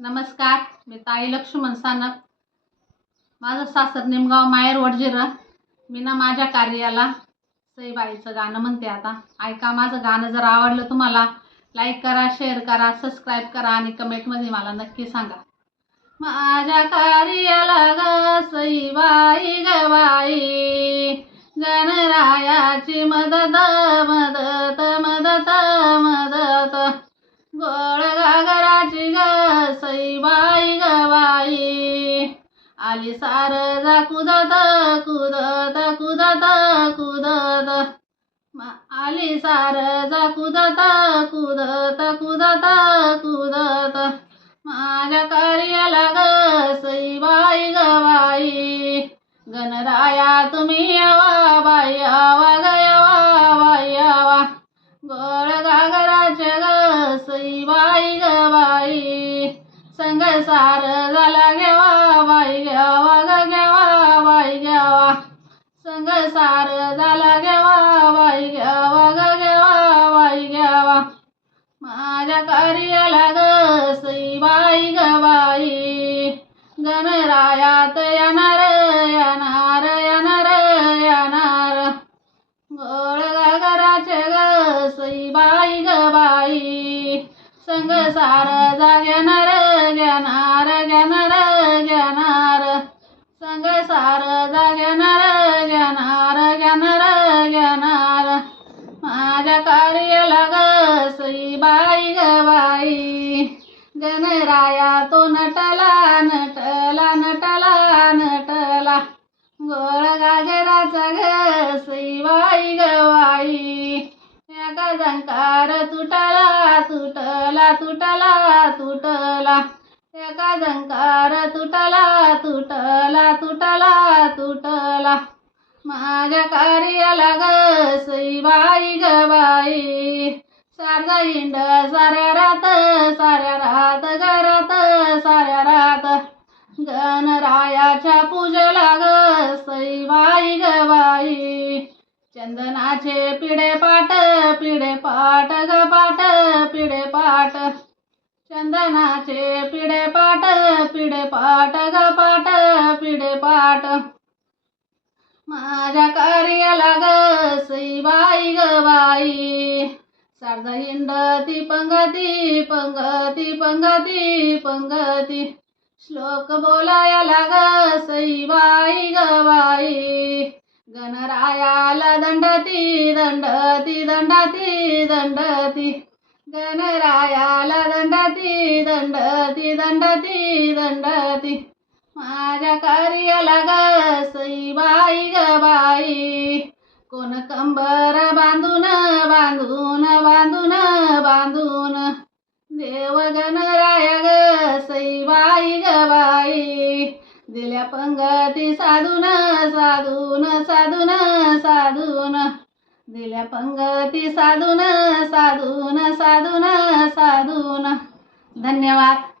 नमस्कार मी ताई लक्ष्मण सानप माझं सासर निमगाव मायर वडजिरा. मी ना माझ्या कार्याला सईबाईचं गाणं म्हणते आता. ऐका माझं गाणं जर आवडलं तुम्हाला लाईक करा शेअर करा सबस्क्राईब करा आणि कमेंटमध्ये मला नक्की सांगा. माझ्या कार्याला ग सईबाई गवाई. गणरायाची मदत मदत. आली सार जा कुदत कुदत कुदत कुदत. म- आली सार जा कुदत कुदत कुदत कुदत. माझ्या कार्याला ग सईबाई गवाई. बाई गणराया तुम्ही यावा बाई यावा गयावा बाई यावा. गोळ गागराच्या ग सईबाई गवाई. संग सार माझ्या कार्याला ग सईबाई गवाई बाई गणरायात येणार येणार येणार येणार. गोळ घागराचे ग सईबाई गवाई बाई संग सार जा घेणार घेणार घेणार. घेणार संग सार जा घेणार घेणार घेणार घेणार. माझ्या कार्याला गणराया तो नटला नटला नटला नटला. गोळ गागराचा घसई सईबाई गवाई एका झंकार तुटला तुटला तुटला तुटला. एका झंकार तुटला तुटला तुटला तुटला. माझ्या कार्याला ग सईबाई गवाई बाई हिंड साऱ्या रात साऱ्या रात घरात साऱ्या रात. गणरायाच्या पूजेला ग सईबाई ग बाई. चंदनाचे पिढे पाट पिढे पाट ग पाट पिढे पाट चंदनाचे पिढे पाट पिढे पाट ग पाट पिढे पाट माझ्या कार्याला ग सईबाई ग बाई. शारदा हिंडती पंगती पंगती पंगती पंगती. श्लोक बोलाया लाग सईबाई गवाई गणरायाला दंडती दंडती दंडती दंडती. गणरायाला दंडती दंडती दंडती दंडती. माझ्या कार्याला ग सईबाई गवाई कोण कंबर बांधून बांधून बांधून बांधून. देव गणराय ग सईबाई ग बाई. दिल्या पंगती साधून साधून साधून साधून. दिल्या पंगती साधून साधून साधून साधून. धन्यवाद.